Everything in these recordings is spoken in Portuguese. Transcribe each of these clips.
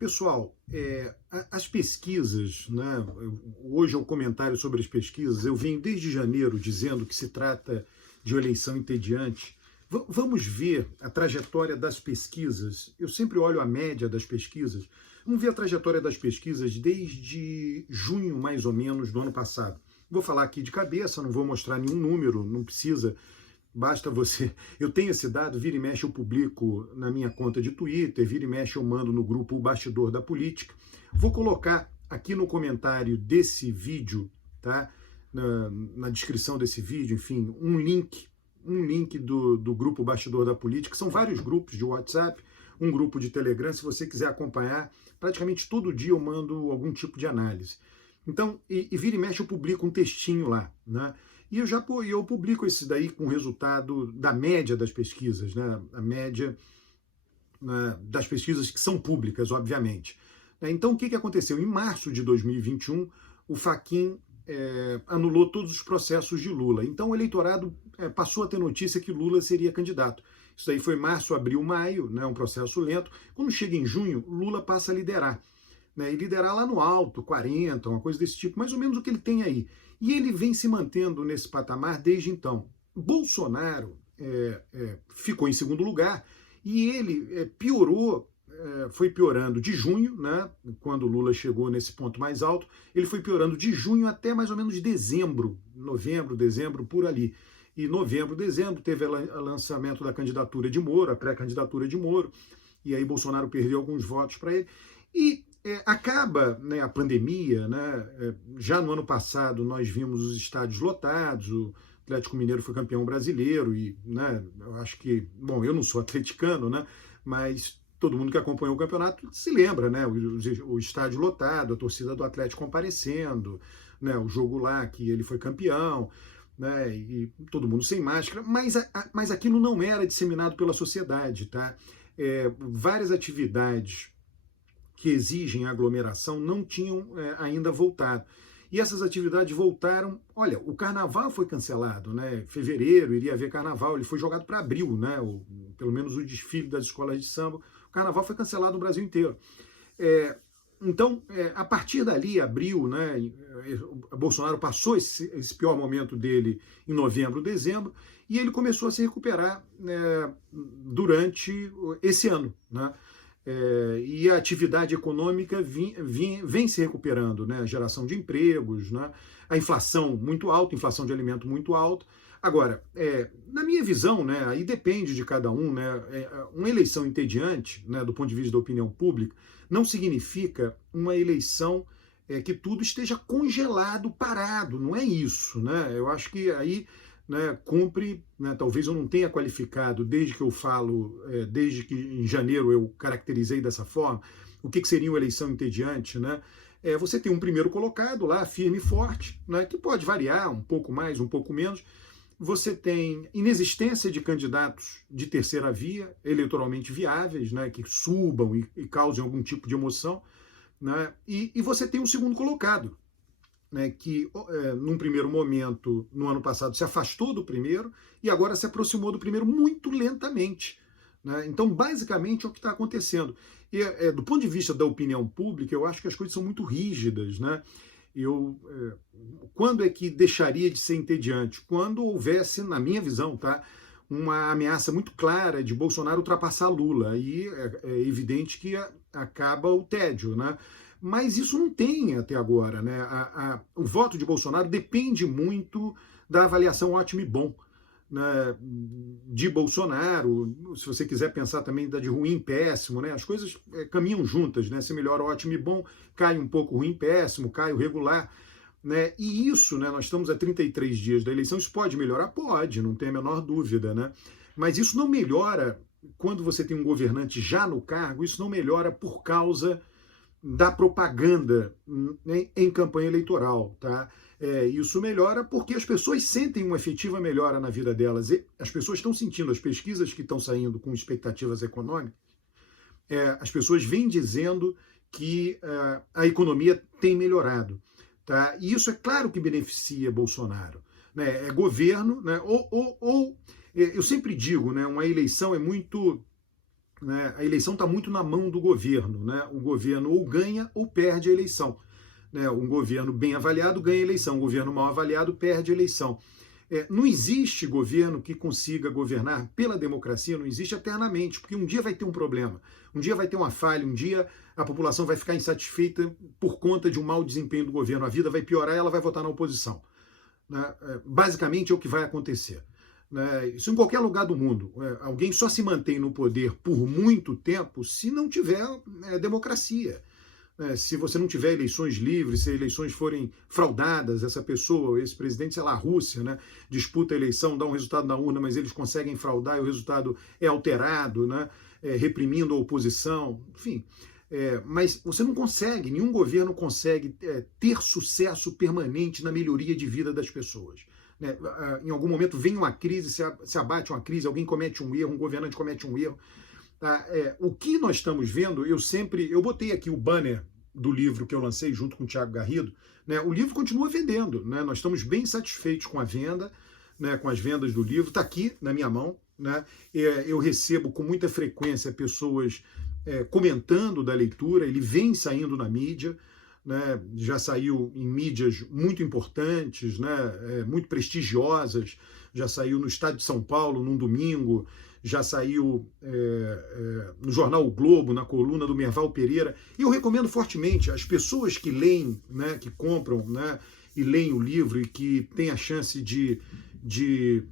Pessoal, as pesquisas, né, hoje é o comentário sobre as pesquisas, eu venho desde janeiro dizendo que se trata de uma eleição entediante. Vamos ver a trajetória das pesquisas. Eu sempre olho a média das pesquisas. Vamos ver a trajetória das pesquisas desde junho, mais ou menos, do ano passado. Vou falar aqui de cabeça, não vou mostrar nenhum número, não precisa. Basta você. Eu tenho esse dado, vira e mexe eu publico na minha conta de Twitter, vira e mexe eu mando no grupo O Bastidor da Política. Vou colocar aqui no comentário desse vídeo, tá? Na descrição desse vídeo, enfim, um link do grupo Bastidor da Política. São vários grupos de WhatsApp, um grupo de Telegram. Se você quiser acompanhar, praticamente todo dia eu mando algum tipo de análise. Então, vira e mexe eu publico um textinho lá, né? E eu publico esse daí com o resultado da média das pesquisas, né? A média, né, das pesquisas que são públicas, obviamente. Então, o que aconteceu? Em março de 2021, o Fachin anulou todos os processos de Lula. Então, o eleitorado passou a ter notícia que Lula seria candidato. Isso aí foi março, abril, maio, né, um processo lento. Quando chega em junho, Lula passa a liderar. Né, e liderar lá no alto, 40, uma coisa desse tipo, mais ou menos o que ele tem aí. E ele vem se mantendo nesse patamar desde então. Bolsonaro ficou em segundo lugar e ele piorou, foi piorando de junho, né, quando Lula chegou nesse ponto mais alto, ele foi piorando de junho até mais ou menos dezembro, novembro, dezembro, por ali. E novembro, dezembro, teve o lançamento da candidatura de Moro, a pré-candidatura de Moro, e aí Bolsonaro perdeu alguns votos para ele. E acaba, né, a pandemia, né, já no ano passado nós vimos os estádios lotados, o Atlético Mineiro foi campeão brasileiro e, né, eu acho que, bom, eu não sou atleticano, né, mas todo mundo que acompanhou o campeonato se lembra, né, o estádio lotado, a torcida do Atlético comparecendo, né, o jogo lá que ele foi campeão, né, e todo mundo sem máscara, mas aquilo não era disseminado pela sociedade, tá? Várias atividades que exigem aglomeração não tinham ainda voltado. E essas atividades voltaram. Olha, o carnaval foi cancelado, né? Fevereiro iria haver carnaval, ele foi jogado para abril, né? Pelo menos o desfile das escolas de samba. O carnaval foi cancelado no Brasil inteiro. Então, a partir dali, abril, né? Bolsonaro passou esse pior momento dele em novembro, dezembro, e ele começou a se recuperar durante esse ano, né? E a atividade econômica vem se recuperando, né? A geração de empregos, né? A inflação muito alta, inflação de alimento muito alta. Agora, na minha visão, né, aí depende de cada um, né, uma eleição entediante, né, do ponto de vista da opinião pública, não significa uma eleição que tudo esteja congelado, parado, não é isso, né? Eu acho que aí, né, cumpre, né, talvez eu não tenha qualificado desde que eu falo, desde que em janeiro eu caracterizei dessa forma, o que seria uma eleição entediante, né? Você tem um primeiro colocado lá, firme e forte, né, que pode variar um pouco mais, um pouco menos. Você tem inexistência de candidatos de terceira via, eleitoralmente viáveis, né, que subam e causem algum tipo de emoção, né? E você tem um segundo colocado, né, que num primeiro momento, no ano passado, se afastou do primeiro e agora se aproximou do primeiro muito lentamente, né? Então, basicamente, é o que está acontecendo. E do ponto de vista da opinião pública, eu acho que as coisas são muito rígidas, né? Quando é que deixaria de ser entediante? Quando houvesse, na minha visão, tá, uma ameaça muito clara de Bolsonaro ultrapassar Lula. Aí é evidente que acaba o tédio, né? Mas isso não tem até agora, né? O voto de Bolsonaro depende muito da avaliação ótimo e bom, né, de Bolsonaro. Se você quiser pensar também da de ruim e péssimo, né? As coisas caminham juntas, né? Se melhora ótimo e bom, cai um pouco ruim e péssimo, cai o regular, né? E isso, né, nós estamos a 33 dias da eleição, isso pode melhorar? Pode, não tem a menor dúvida, né? Mas isso não melhora quando você tem um governante já no cargo, isso não melhora por causa da propaganda em campanha eleitoral, tá? Isso melhora porque as pessoas sentem uma efetiva melhora na vida delas. E as pessoas estão sentindo, as pesquisas que estão saindo com expectativas econômicas, as pessoas vêm dizendo que a economia tem melhorado, tá? E isso é claro que beneficia Bolsonaro, né? É governo, né? Eu sempre digo, né? Uma eleição é muito né, a eleição está muito na mão do governo, né? O governo ou ganha ou perde a eleição. Né? Um governo bem avaliado ganha a eleição, um governo mal avaliado perde a eleição. Não existe governo que consiga governar pela democracia, não existe eternamente, porque um dia vai ter um problema, um dia vai ter uma falha, um dia a população vai ficar insatisfeita por conta de um mau desempenho do governo, a vida vai piorar e ela vai votar na oposição. Né? Basicamente é o que vai acontecer. Né? Isso em qualquer lugar do mundo. Alguém só se mantém no poder por muito tempo se não tiver democracia. Se você não tiver eleições livres, se eleições forem fraudadas, essa pessoa, esse presidente, sei lá, a Rússia, né, disputa a eleição, dá um resultado na urna, mas eles conseguem fraudar e o resultado é alterado, né, reprimindo a oposição, enfim. Mas você não consegue, nenhum governo consegue ter sucesso permanente na melhoria de vida das pessoas. Né? Em algum momento vem uma crise, se abate uma crise, alguém comete um erro, um governante comete um erro. O que nós estamos vendo, eu botei aqui o banner do livro que eu lancei junto com o Thiago Garrido, né? O livro continua vendendo, né? Nós estamos bem satisfeitos com a venda, né? Com as vendas do livro, está aqui na minha mão, né? Eu recebo com muita frequência pessoas comentando da leitura, ele vem saindo na mídia, né? Já saiu em mídias muito importantes, né? Muito prestigiosas, já saiu no Estado de São Paulo num domingo, já saiu no jornal O Globo, na coluna do Merval Pereira, e eu recomendo fortemente as pessoas que leem, né, que compram, né, e leem o livro e que têm a chance de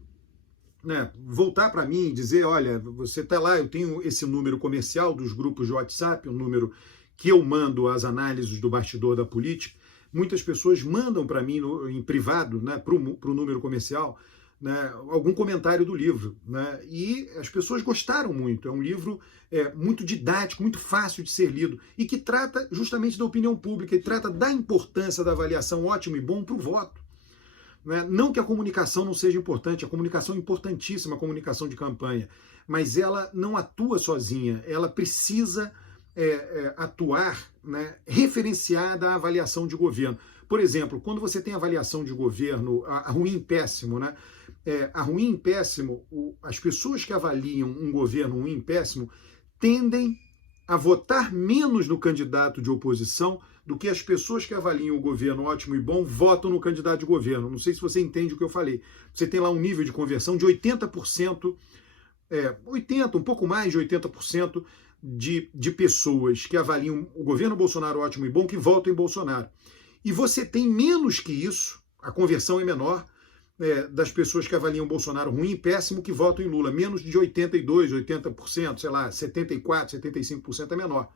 né, voltar para mim e dizer, olha, você está lá, eu tenho esse número comercial dos grupos de WhatsApp, um número que eu mando as análises do bastidor da política, muitas pessoas mandam para mim em privado, né, para o número comercial, né, algum comentário do livro, né, e as pessoas gostaram muito. É um livro muito didático, muito fácil de ser lido e que trata justamente da opinião pública e trata da importância da avaliação ótimo e bom para o voto. Né? Não que a comunicação não seja importante, a comunicação é importantíssima, a comunicação de campanha, mas ela não atua sozinha, ela precisa atuar, né, referenciada à avaliação de governo. Por exemplo, quando você tem avaliação de governo, a ruim e péssimo, né? A ruim e péssimo, as pessoas que avaliam um governo ruim e péssimo tendem a votar menos no candidato de oposição do que as pessoas que avaliam o governo ótimo e bom votam no candidato de governo. Não sei se você entende o que eu falei. Você tem lá um nível de conversão de 80%, 80%, um pouco mais de 80%, de pessoas que avaliam o governo Bolsonaro ótimo e bom que votam em Bolsonaro. E você tem menos que isso, a conversão é menor, das pessoas que avaliam Bolsonaro ruim e péssimo que votam em Lula. Menos de 82%, 80%, sei lá, 74%, 75% é menor.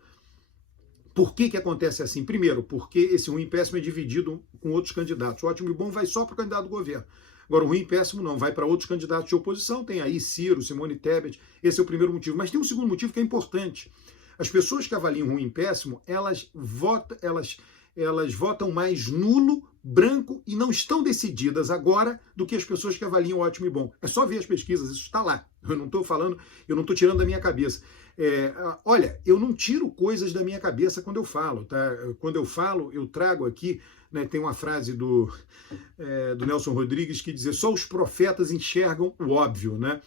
Por que acontece assim? Primeiro, porque esse ruim e péssimo é dividido com outros candidatos. O ótimo e bom vai só para o candidato do governo. Agora, o ruim e péssimo não, vai para outros candidatos de oposição. Tem aí Ciro, Simone Tebet. Esse é o primeiro motivo. Mas tem um segundo motivo que é importante. As pessoas que avaliam ruim e péssimo, elas votam mais nulo, branco e não estão decididas agora do que as pessoas que avaliam ótimo e bom. É só ver as pesquisas, isso está lá. Eu não estou falando, eu não estou tirando da minha cabeça. Olha, eu não tiro coisas da minha cabeça quando eu falo, tá? Quando eu falo, eu trago aqui, né, tem uma frase do Nelson Rodrigues que diz: só os profetas enxergam o óbvio, né?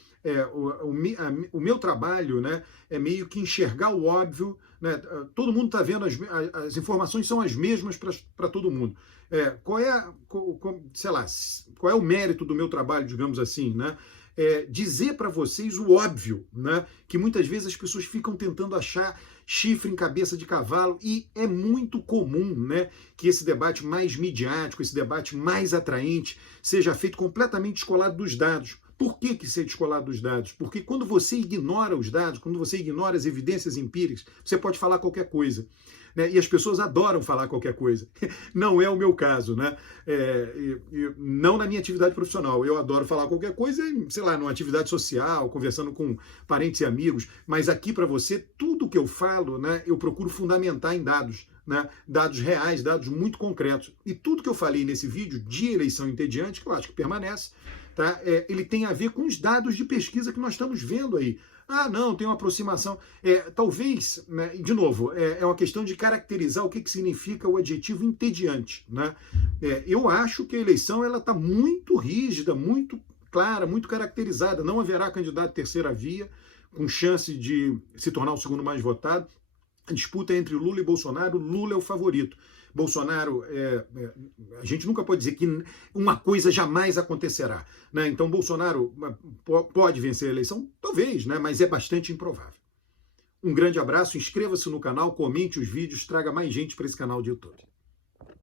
O meu trabalho, né, é meio que enxergar o óbvio, né? Todo mundo está vendo, as informações são as mesmas para todo mundo. Qual é o mérito do meu trabalho, digamos assim, né? Dizer para vocês o óbvio, né? Que muitas vezes as pessoas ficam tentando achar chifre em cabeça de cavalo, e é muito comum, né, que esse debate mais midiático, esse debate mais atraente, seja feito completamente descolado dos dados. Por que ser descolado dos dados? Porque quando você ignora os dados, quando você ignora as evidências empíricas, você pode falar qualquer coisa. Né? E as pessoas adoram falar qualquer coisa. Não é o meu caso, né? Não na minha atividade profissional. Eu adoro falar qualquer coisa, sei lá, numa atividade social, conversando com parentes e amigos. Mas aqui para você, tudo que eu falo, né, eu procuro fundamentar em dados. Né? Dados reais, dados muito concretos. E tudo que eu falei nesse vídeo de eleição entediante, que eu acho que permanece, tá? Ele tem a ver com os dados de pesquisa que nós estamos vendo aí. Ah, não, tem uma aproximação. Talvez, né, de novo, é uma questão de caracterizar o que significa o adjetivo entediante. Né? Eu acho que a eleição está muito rígida, muito clara, muito caracterizada. Não haverá candidato terceira via, com chance de se tornar o segundo mais votado. A disputa é entre Lula e Bolsonaro. Lula é o favorito. Bolsonaro, a gente nunca pode dizer que uma coisa jamais acontecerá, né? Então Bolsonaro pode vencer a eleição? Talvez, né? Mas é bastante improvável. Um grande abraço, inscreva-se no canal, comente os vídeos, traga mais gente para esse canal de YouTube.